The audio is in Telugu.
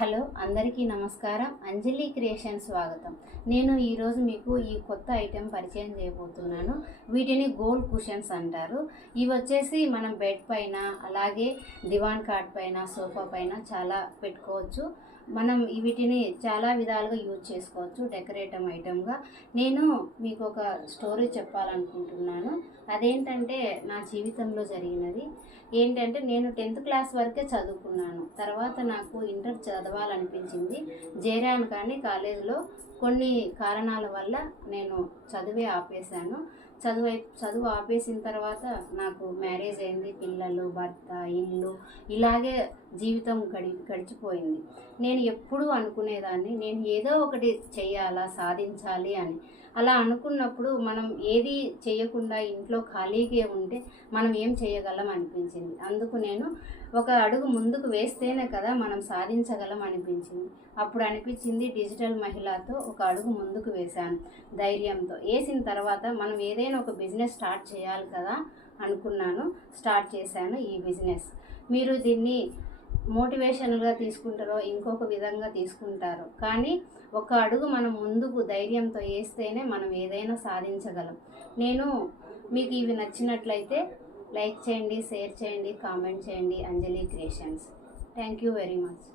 హలో అందరికీ నమస్కారం. అంజలి క్రియేషన్ స్వాగతం. నేను ఈరోజు మీకు ఈ కొత్త ఐటెం పరిచయం చేయబోతున్నాను. వీటిని గోల్డ్ కుషన్స్ అంటారు. ఇవి వచ్చేసి మనం బెడ్ పైన, అలాగే దివాన్ కాట్ పైన, సోఫా పైన చాలా పెట్టుకోవచ్చు. మనం వీటిని చాలా విధాలుగా యూజ్ చేసుకోవచ్చు డెకరేటివ్ ఐటెంగా. నేను మీకు ఒక స్టోరీ చెప్పాలనుకుంటున్నాను. అదేంటంటే నా జీవితంలో జరిగినది. ఏంటంటే నేను 10th క్లాస్ వరకే చదువుకున్నాను. తర్వాత నాకు ఇంటర్ చదవాలనిపించింది. చేరాను, కానీ కాలేజీలో కొన్ని కారణాల వల్ల నేను చదువే ఆపేశాను. చదువు ఆపేసిన తర్వాత నాకు మ్యారేజ్ అయింది. పిల్లలు, భర్త, ఇల్లు, ఇలాగే జీవితం గడిచిపోయింది. నేను ఎప్పుడూ అనుకునేదాన్ని, నేను ఏదో ఒకటి చెయ్యాలా, సాధించాలి అని. అలా అనుకున్నప్పుడు మనం ఏది చేయకుండా ఇంట్లో ఖాళీగా ఉంటే మనం ఏం చేయగలం అనిపించింది. అందుకు నేను ఒక అడుగు ముందుకు వేస్తేనే కదా మనం సాధించగలం అనిపించింది. అప్పుడు అనిపించింది డిజిటల్ మహిళతో ఒక అడుగు ముందుకు వేశాను ధైర్యంతో. వేసిన తర్వాత మనం ఏదైనా ఒక బిజినెస్ స్టార్ట్ చేయాలి కదా అనుకున్నాను. స్టార్ట్ చేశాను ఈ బిజినెస్. మీరు దీన్ని మోటివేషన్గా తీసుకుంటారో ఇంకొక విధంగా తీసుకుంటారో, కానీ ఒక అడుగు మనం ముందుకు ధైర్యంతో వేస్తేనే మనం ఏదైనా సాధించగలం. నేను మీకు ఇవి నచ్చినట్లయితే లైక్ చేయండి, షేర్ చేయండి, కామెంట్ చేయండి. Anjali creations. Thank you very much.